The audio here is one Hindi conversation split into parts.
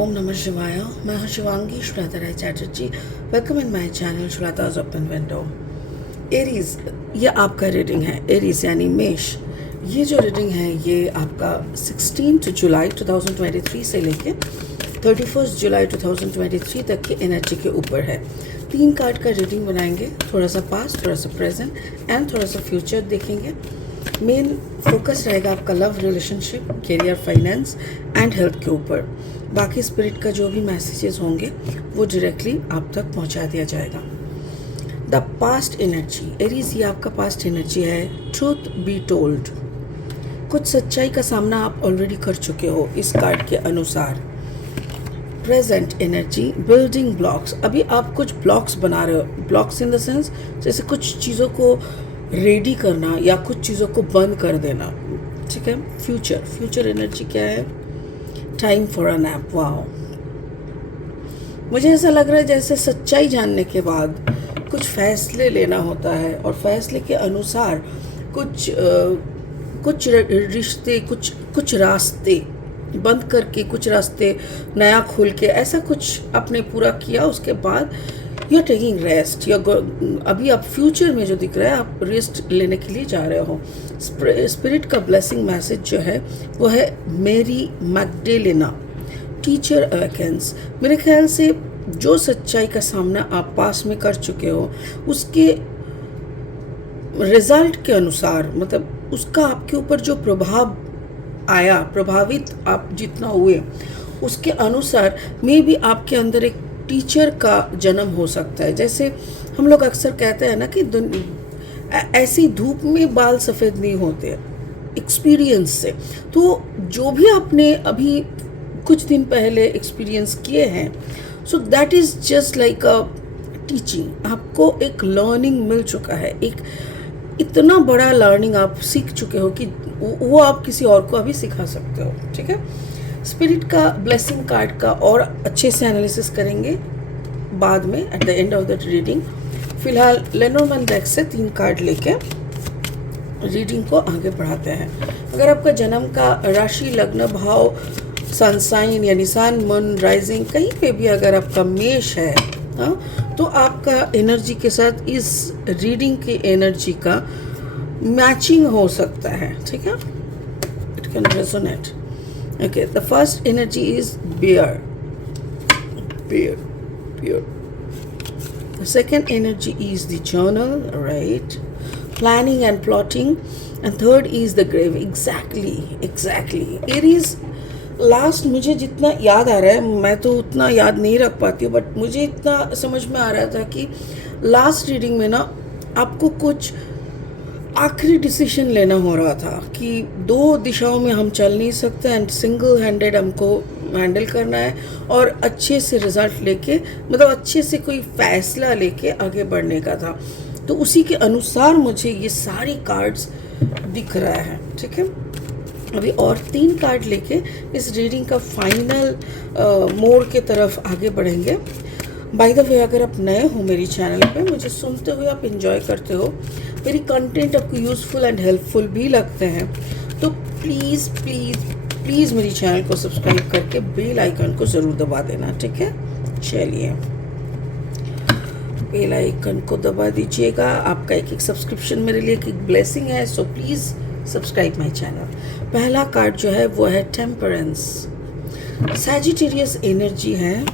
ओम नमः शिवाय। मैं हूं Shivangi Shweta Rai Chatterjee. Welcome in my channel Shweta's open window. Aries, ये आपका रीडिंग है। एरीज यानी मेष। ये जो रीडिंग है ये आपका 16 जुलाई 2023 से लेके 31 जुलाई 2023 तक की एनर्जी के ऊपर है। 3 कार्ड का रीडिंग बनाएंगे, थोड़ा सा पास्ट, थोड़ा सा प्रेजेंट एंड थोड़ा सा फ्यूचर देखेंगे। मेन फोकस रहेगा आपका love, relationship, career, finance and health के ऊपर। बाकी स्पिरिट का जो भी मैसेजेस होंगे वो डायरेक्टली आप तक पहुंचा दिया जाएगा। द पास्ट एनर्जी, एरीज, ये आपका पास्ट एनर्जी है। ट्रूथ बी टोल्ड, कुछ सच्चाई का सामना आप ऑलरेडी कर चुके हो इस कार्ड के अनुसार। प्रेजेंट एनर्जी, बिल्डिंग ब्लॉक्स, अभी आप कुछ ब्लॉक्स बना रहे हो। ब्लॉक्स इन द सेंस जैसे कुछ चीज़ों को रेडी करना या कुछ चीज़ों को बंद कर देना, ठीक है। फ्यूचर, फ्यूचर एनर्जी क्या है? Time for a nap. Wow, मुझे ऐसा लग रहा है जैसे सच्चाई जानने के बाद कुछ फैसले लेना होता है और फैसले के अनुसार कुछ रिश्ते, कुछ रास्ते बंद करके कुछ रास्ते नया खोल के ऐसा कुछ आपने पूरा किया। उसके बाद यू आर टेकिंग रेस्ट। अभी आप फ्यूचर में जो दिख रहा है आप रेस्ट लेने के लिए जा रहे हो। स्पिरिट का ब्लेसिंग मैसेज जो है वो है मेरी मैग्डेलेना, टीचर अवेकेंस। मेरे ख्याल से जो सच्चाई का सामना आप पास में कर चुके हो उसके रिजल्ट के अनुसार, मतलब उसका आपके ऊपर जो प्रभाव आया, प्रभावित आप जितना हुए उसके अनुसार मे भी आपके अंदर एक टीचर का जन्म हो सकता है। जैसे हम लोग अक्सर कहते हैं ना कि ऐसी धूप में बाल सफ़ेद नहीं होते, एक्सपीरियंस से। तो जो भी आपने अभी कुछ दिन पहले एक्सपीरियंस किए हैं, so that is just like a teaching. आपको एक लर्निंग मिल चुका है, एक इतना बड़ा लर्निंग आप सीख चुके हो कि वो आप किसी और को अभी सिखा सकते हो, ठीक है। स्पिरिट का ब्लेसिंग कार्ड का और अच्छे से एनालिसिस करेंगे बाद में at the end of the reading. फिलहाल लेनोर्मैन डेक से 3 कार्ड लेके रीडिंग को आगे बढ़ाते हैं। अगर आपका जन्म का राशि, लग्न, भाव, सन साइन यानी सन, मून, राइजिंग कहीं पे भी अगर आपका मेष है, तो आपका एनर्जी के साथ इस रीडिंग की एनर्जी का मैचिंग हो सकता है, ठीक है। It can resonate. Okay, the first energy is bear. The second energy is the journal, right? Planning and plotting. And third is the grave. Exactly. Aries, last मुझे जितना याद आ रहा है, मैं तो उतना याद नहीं रख पाती हूँ, बट मुझे इतना समझ में आ रहा था कि लास्ट रीडिंग में ना आपको कुछ आखिरी डिसीजन लेना हो रहा था कि 2 दिशाओं में हम चल नहीं सकते एंड सिंगल हैंडेड हमको हैंडल करना है और अच्छे से रिजल्ट लेके, मतलब अच्छे से कोई फैसला लेके आगे बढ़ने का था। तो उसी के अनुसार मुझे ये सारी कार्ड्स दिख रहा है, ठीक है। अभी और 3 कार्ड लेके इस रीडिंग का फाइनल मोड़ के तरफ आगे बढ़ेंगे। बाय द वे, अगर आप नए हो मेरी चैनल पे, मुझे सुनते हुए आप इंजॉय करते हो, मेरी कंटेंट आपको यूज़फुल एंड हेल्पफुल भी लगते हैं, तो प्लीज़ प्लीज़ प्लीज़ मेरी चैनल को सब्सक्राइब करके बेल आइकन को ज़रूर दबा देना, ठीक है। चलिए, बेल आइकन को दबा दीजिएगा। आपका एक सब्सक्रिप्शन मेरे लिए एक ब्लेसिंग है, so please subscribe my channel. पहला कार्ड जो है वो है टेम्परेंस। सैजिटेरियस एनर्जी है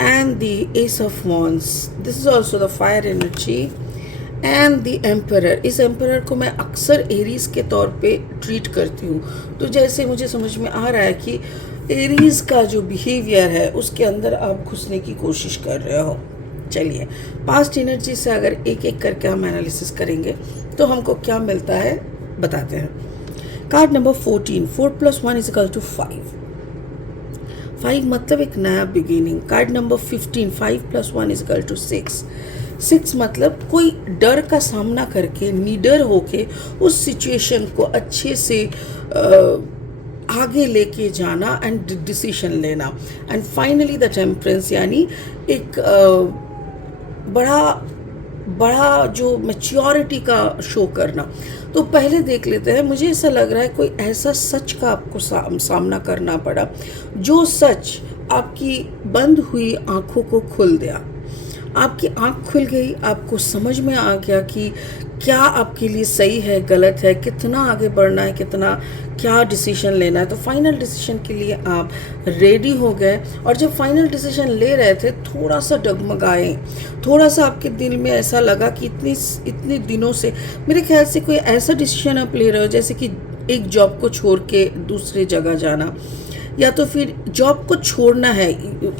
and the ace of wands. This is also the fire energy and the emperor. इस emperor को मैं अक्सर एरीज के तौर पे ट्रीट करती हूँ। तो जैसे मुझे समझ में आ रहा है कि एरीज का जो बिहेवियर है उसके अंदर आप घुसने की कोशिश कर रहे हो। चलिए, पास्ट एनर्जी से अगर एक एक करके हम एनालिसिस करेंगे तो हमको क्या मिलता है बताते हैं। Card number 14, 4 + 1 = 5। 5 मतलब एक नया बिगिनिंग। Card number 15, 5 + 1 = 6। 6 मतलब कोई डर का सामना करके, निडर होके उस सिचुएशन को अच्छे से आगे लेके जाना एंड डिसीजन लेना। एंड फाइनली द टेम्परेंस यानी एक बड़ा जो मैच्योरिटी का शो करना। तो पहले देख लेते हैं। मुझे ऐसा लग रहा है कोई ऐसा सच का आपको सामना करना पड़ा, जो सच आपकी बंद हुई आंखों को खोल दिया। आपकी आंख खुल गई, आपको समझ में आ गया कि क्या आपके लिए सही है, गलत है, कितना आगे बढ़ना है, कितना क्या डिसीजन लेना है। तो फाइनल डिसीजन के लिए आप रेडी हो गए। और जब फाइनल डिसीजन ले रहे थे, थोड़ा सा डगमगाए, थोड़ा सा आपके दिल में ऐसा लगा कि इतने दिनों से, मेरे ख्याल से कोई ऐसा डिसीजन आप ले रहे हो जैसे कि एक जॉब को छोड़ के दूसरी जगह जाना, या तो फिर जॉब को छोड़ना है।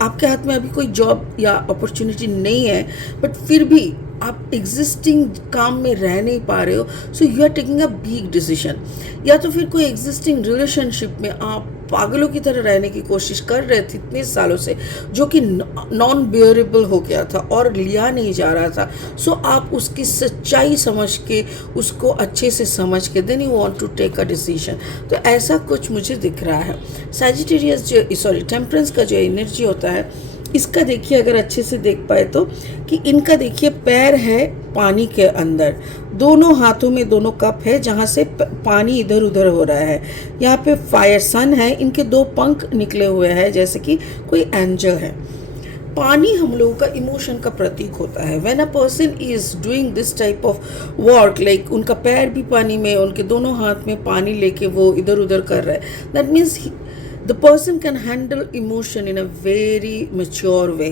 आपके हाथ में अभी कोई जॉब या अपॉर्चुनिटी नहीं है, बट फिर भी आप एग्जिस्टिंग काम में रह नहीं पा रहे हो, so you are taking a big decision. या तो फिर कोई एग्जिस्टिंग रिलेशनशिप में आप पागलों की तरह रहने की कोशिश कर रहे थे इतने सालों से, जो कि नॉन बियरेबल हो गया था और लिया नहीं जा रहा था। सो आप उसकी सच्चाई समझ के, उसको अच्छे से समझ के, then you want to take a decision. तो ऐसा कुछ मुझे दिख रहा है। सैजिटेरियस टेम्परेंस का जो एनर्जी होता है, इसका देखिए अगर अच्छे से देख पाए तो, कि इनका देखिए पैर है पानी के अंदर, दोनों हाथों में दोनों कप है जहाँ से पानी इधर उधर हो रहा है। यहाँ पे फायर सन है, इनके दो पंख निकले हुए हैं जैसे कि कोई एंजल है। पानी हम लोगों का इमोशन का प्रतीक होता है। When a person is doing this type of work, like उनका पैर भी पानी में, उनके दोनों हाथ में पानी लेके वो इधर उधर कर रहा है, that means the person can handle emotion in a very mature way.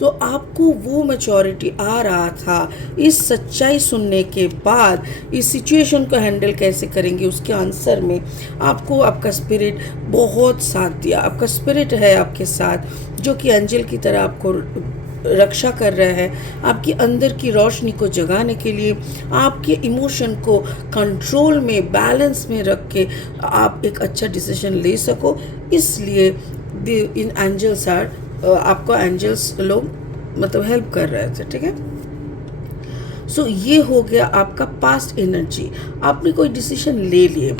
तो आपको वो मेच्योरिटी आ रहा था इस सच्चाई सुनने के बाद। इस सिचुएशन को हैंडल कैसे करेंगे उसके आंसर में आपको आपका स्पिरिट बहुत साथ दिया। आपका स्पिरिट है आपके साथ, जो कि एंजल की तरह आपको रक्षा कर रहा है, आपकी अंदर की रोशनी को जगाने के लिए, आपके इमोशन को कंट्रोल में, बैलेंस में रख के आप एक अच्छा डिसीजन ले सको। इसलिए इन एंजल्स आर, आपको एंजल्स लोग मतलब हेल्प कर रहे थे, ठीक है। सो ये हो गया आपका पास्ट एनर्जी। आपने कोई डिसीजन ले लिए।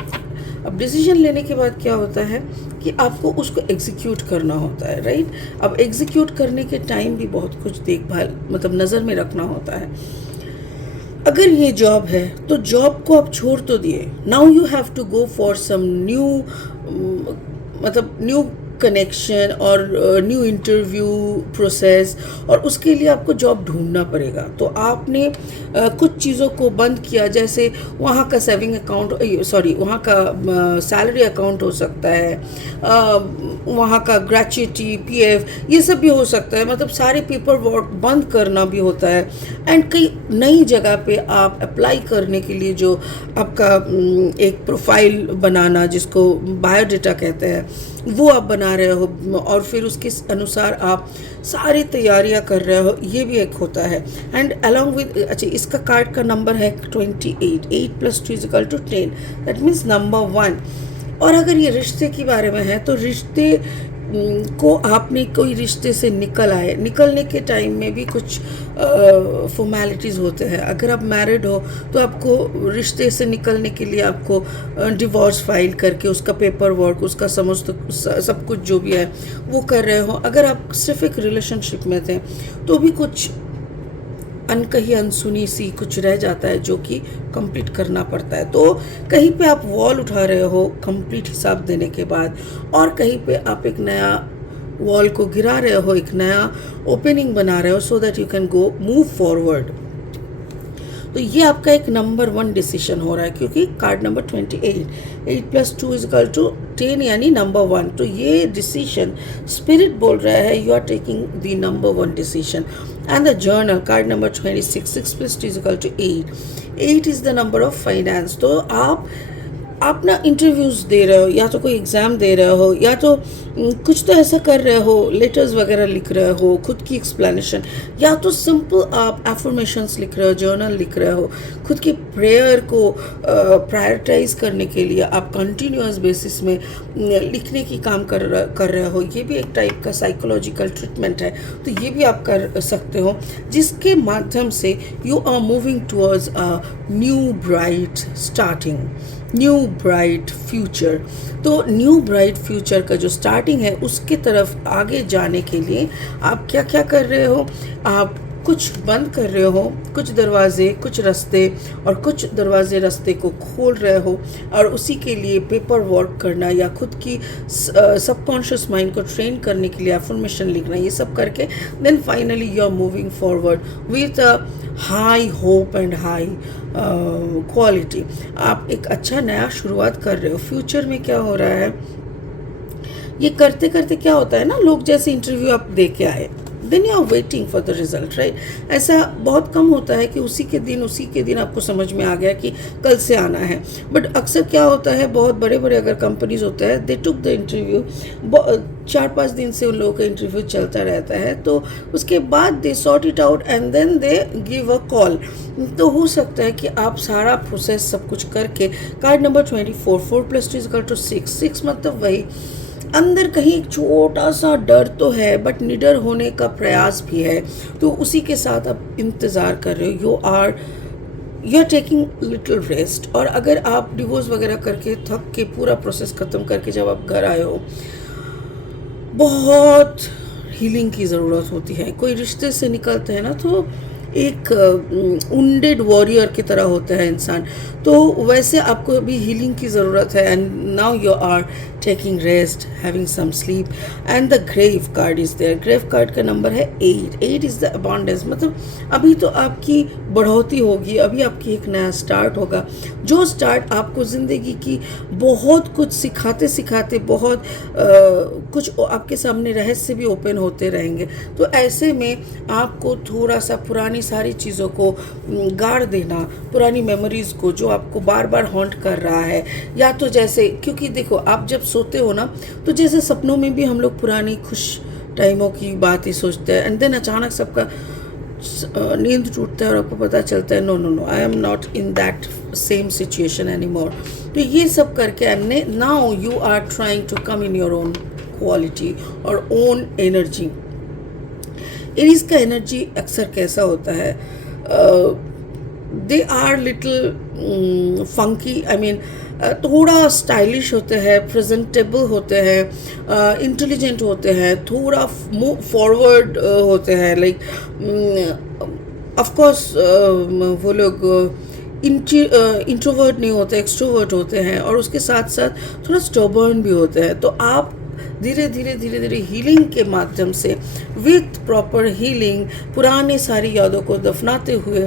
अब डिसीजन लेने के बाद क्या होता है कि आपको उसको एग्जीक्यूट करना होता है, राइट। अब एग्जीक्यूट करने के टाइम भी बहुत कुछ देखभाल मतलब नज़र में रखना होता है। अगर ये जॉब है तो जॉब को आप छोड़ तो दिए, now you have to go for some new मतलब न्यू कनेक्शन और न्यू इंटरव्यू प्रोसेस, और उसके लिए आपको जॉब ढूंढना पड़ेगा। तो आपने कुछ चीज़ों को बंद किया, जैसे वहाँ का सेविंग अकाउंट, वहाँ का सैलरी अकाउंट हो सकता है, वहाँ का ग्रेच्युटी, पीएफ, ये सब भी हो सकता है। मतलब सारे पेपर वर्क बंद करना भी होता है। एंड कई नई जगह पे आप अप्लाई करने के लिए जो आपका एक प्रोफाइल बनाना, जिसको बायोडाटा कहते हैं, वो आप बना रहे हो, और फिर उसके अनुसार आप सारी तैयारियां कर रहे हो, ये भी एक होता है। एंड अलॉन्ग विद, अच्छा इसका कार्ड का नंबर है 28, 8 + 2 = 10, दैट मीन्स नंबर 1। और अगर ये रिश्ते के बारे में है तो रिश्ते को आपने कोई रिश्ते से निकलने के टाइम में भी कुछ फॉर्मेलिटीज़ होते हैं। अगर आप मैरिड हो तो आपको रिश्ते से निकलने के लिए आपको डिवोर्स फाइल करके उसका पेपर वर्क, उसका समस्त सब कुछ जो भी है वो कर रहे हो। अगर आप सिर्फ एक रिलेशनशिप में थे तो भी कुछ अनकही अनसुनी सी कुछ रह जाता है जो कि कंप्लीट करना पड़ता है। तो कहीं पे आप वॉल उठा रहे हो कंप्लीट हिसाब देने के बाद, और कहीं पे आप एक नया वॉल को गिरा रहे हो, एक नया ओपनिंग बना रहे हो, so that you can go move forward. तो ये आपका एक नंबर 1 डिसीजन हो रहा है, क्योंकि कार्ड नंबर 28, 8 + 2 = 10 यानी नंबर 1। तो ये डिसीजन स्पिरिट बोल रहा है you are taking the number 1 decision. And the journal card number 26, 6 + 2 = 8, 8 is the number of finance. तो आप ना इंटरव्यूज़ दे रहे हो, या तो कोई एग्ज़ाम दे रहे हो, या तो कुछ तो ऐसा कर रहे हो, लेटर्स वगैरह लिख रहे हो, खुद की एक्सप्लेनेशन, या तो सिंपल आप एफर्मेशंस लिख रहे हो, जर्नल लिख रहे हो। खुद की प्रेयर को प्रायोरिटाइज करने के लिए आप कंटिन्यूअस बेसिस में लिखने की काम कर रहे हो। ये भी एक टाइप का साइकोलॉजिकल ट्रीटमेंट है, तो ये भी आप कर सकते हो, जिसके माध्यम से you are moving towards a new bright starting, new bright future. तो न्यू ब्राइट फ्यूचर का जो स्टार्टिंग है उसके तरफ आगे जाने के लिए आप क्या क्या कर रहे हो, आप कुछ बंद कर रहे हो, कुछ दरवाजे, कुछ रास्ते, और कुछ दरवाजे रास्ते को खोल रहे हो, और उसी के लिए पेपर वर्क करना या खुद की सबकॉन्शियस माइंड को ट्रेन करने के लिए एफर्मेशन लिखना, ये सब करके then finally you are moving forward with a high hope and high quality. आप एक अच्छा नया शुरुआत कर रहे हो। फ्यूचर में क्या हो रहा है, ये करते करते क्या होता है ना, लोग जैसे इंटरव्यू आप दे के आए, then you are waiting for the result, right. ऐसा बहुत कम होता है कि उसी के दिन आपको समझ में आ गया कि कल से आना है। बट अक्सर क्या होता है, बहुत बड़े बड़े अगर कंपनीज होते हैं, दे टुक द इंटरव्यू, 4-5 दिन से उन लोगों का इंटरव्यू चलता रहता है, तो उसके बाद they sort it out and then they give a call. तो हो सकता है कि आप सारा प्रोसेस सब कुछ करके, कार्ड नंबर 24, 4+2 = 6 मतलब वही अंदर कहीं एक छोटा सा डर तो है, बट निडर होने का प्रयास भी है, तो उसी के साथ आप इंतज़ार कर रहे हो। You are taking little rest. और अगर आप डिवोर्स वगैरह करके थक के पूरा प्रोसेस ख़त्म करके जब आप घर आए हो, बहुत हीलिंग की ज़रूरत होती है। कोई रिश्ते से निकलते हैं ना, तो एक वुंडेड वॉरियर की तरह होता है इंसान, तो वैसे आपको अभी हीलिंग की ज़रूरत है। And now you are taking rest, having some sleep, and the grave card is there. Grave card का नंबर है 8 इज़ द अबांडेंस, मतलब अभी तो आपकी बढ़ोतरी होगी, अभी आपकी एक नया स्टार्ट होगा, जो स्टार्ट आपको ज़िंदगी की बहुत कुछ सिखाते सिखाते बहुत कुछ आपके सामने रहस्य भी ओपन होते रहेंगे। तो ऐसे में आपको थोड़ा सा पुरानी सारी चीज़ों को गाड़ देना, पुरानी मेमोरीज़ को जो आपको बार बार हॉन्ट कर रहा है, या तो जैसे, क्योंकि देखो आप जब सोते हो ना, तो जैसे सपनों में भी हम लोग पुरानी खुश टाइमों की बात ही सोचते हैं, एंड देन अचानक सबका नींद टूटता है और आपको पता चलता है no I am not in that same situation any more. तो ये सब करके now you are trying to come in your own quality और ओन एनर्जी। एरीज का एनर्जी अक्सर कैसा होता है, they are little funky, I mean थोड़ा स्टाइलिश होते हैं, प्रेजेंटेबल होते हैं, इंटेलिजेंट होते हैं, थोड़ा मूव फॉरवर्ड होते हैं, लाइक ऑफ कोर्स वो लोग इंट्रोवर्ट नहीं होते, एक्सट्रोवर्ट होते हैं, और उसके साथ साथ थोड़ा स्टबर्न भी होते हैं। तो आप धीरे धीरे हीलिंग के माध्यम से, विथ प्रॉपर हीलिंग, पुराने सारी यादों को दफनाते हुए,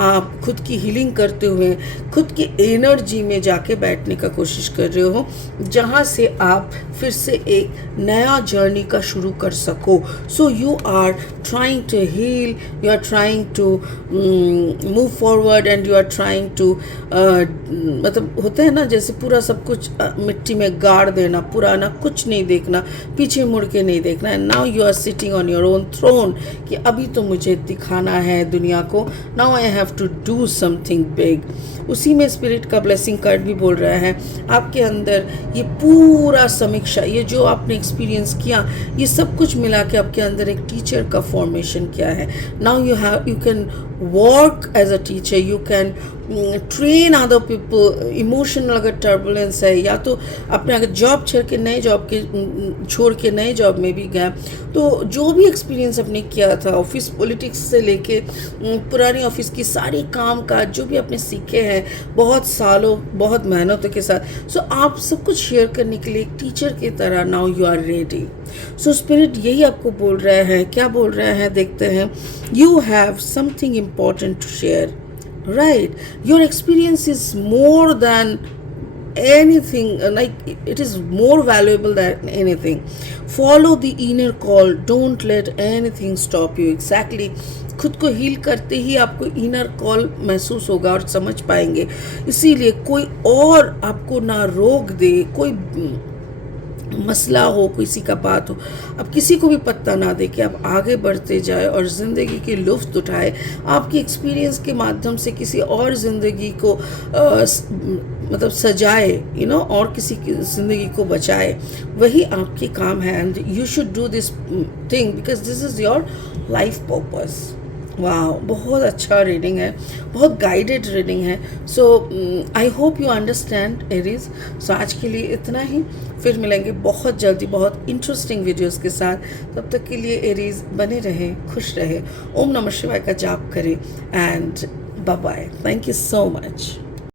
आप खुद की हीलिंग करते हुए खुद की एनर्जी में जाके बैठने का कोशिश कर रहे हो, जहाँ से आप फिर से एक नया जर्नी का शुरू कर सको। So you are trying to heal, you are trying to move forward, and you are trying to, मतलब होता है ना, जैसे पूरा सब कुछ मिट्टी में गाड़ देना, पुराना कुछ नहीं देखना, पीछे मुड़ के नहीं देखना। And now you are sitting on your own throne, कि अभी तो मुझे दिखाना है दुनिया को, now I have to do something big. उसी में स्पिरिट का ब्लेसिंग कार्ड भी बोल रहा है, आपके अंदर ये पूरा समीक्षा, ये जो आपने एक्सपीरियंस किया, ये सब कुछ मिला के आपके अंदर एक टीचर का फॉर्मेशन किया है। Now you can work as a teacher, you can train other people. Emotional अगर टर्बुलेंस है, या तो आपने अगर जॉब छोड़ के नए जॉब में भी गए, तो जो भी एक्सपीरियंस आपने किया था, ऑफिस पॉलिटिक्स से लेके पुरानी ऑफिस की सारी काम काज जो भी आपने सीखे हैं बहुत सालों, बहुत मेहनतों के साथ, सो आप सब कुछ शेयर करने के लिए एक टीचर की तरह now you are ready. So spirit यही आपको बोल रहा है, क्या बोल रहा है देखते हैं। You have something important to share, right? Your experience is more than anything, like it is more valuable than anything. Follow the inner call, don't let anything stop you. Exactly. खुद को हील करते ही आपको इनर कॉल महसूस होगा और समझ पाएंगे। इसीलिए कोई और आपको ना रोक दे, कोई मसला हो, किसी का बात हो, अब किसी को भी पत्ता ना दे कि आप आगे बढ़ते जाए और ज़िंदगी की लुफ्त उठाए, आपकी एक्सपीरियंस के माध्यम से किसी और ज़िंदगी को मतलब सजाए, और किसी की ज़िंदगी को बचाए, वही आपकी काम है। And you should do this thing because this is your life purpose. वाह, बहुत अच्छा रीडिंग है, बहुत गाइडेड रीडिंग है। So I hope you understand Aries. So आज के लिए इतना ही, फिर मिलेंगे बहुत जल्दी बहुत इंटरेस्टिंग वीडियोस के साथ। तब तक के लिए एरीज बने रहें, खुश रहें, ओम नमः शिवाय का जाप करें and bye bye. Thank you so much.